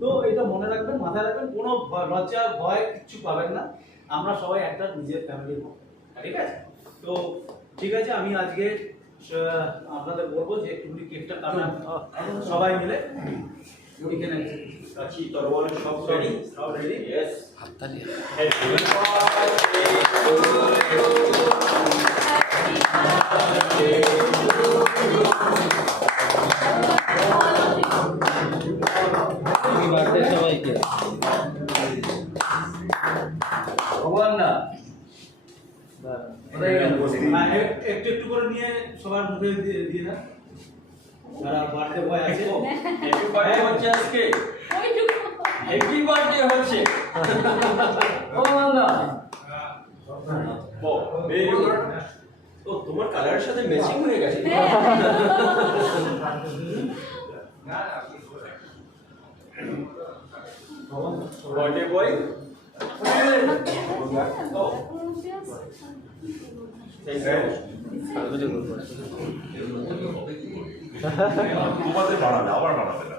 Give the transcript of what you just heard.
তো এটা মনে রাখবেন, মাথায় রাখবেন, কোনো লজ্জা ভয় কিচ্ছু পাবেন না। আমরা সবাই একটা নিজের ফ্যামিলির মতো, ঠিক আছে? তো ঠিক আছে, আমি আজকে আপনাদের বলবো যে একটুখানি কেকটা কাটা সবাই মিলে। এখানে কাছি তরোয়াল সব রেডি, সব রেডি। ইয়েস, হাততালি। হ্যাপি বার্থডে সবাইকে। ভগবান না একটু একটু করে নিয়ে সবার মুখে দিয়ে না, যারা বার্থডে বয় আছে। হ্যাপি বার্থডে হচ্ছে আজকে, হ্যাপি বার্থডে হচ্ছে। ভগবান না ভেরি গুড। ও তোমার কালারের সাথে ম্যাচিং হয়ে গেছে। বার্থডে বয় তোমাদের বানাবে, আবার বানাবে না।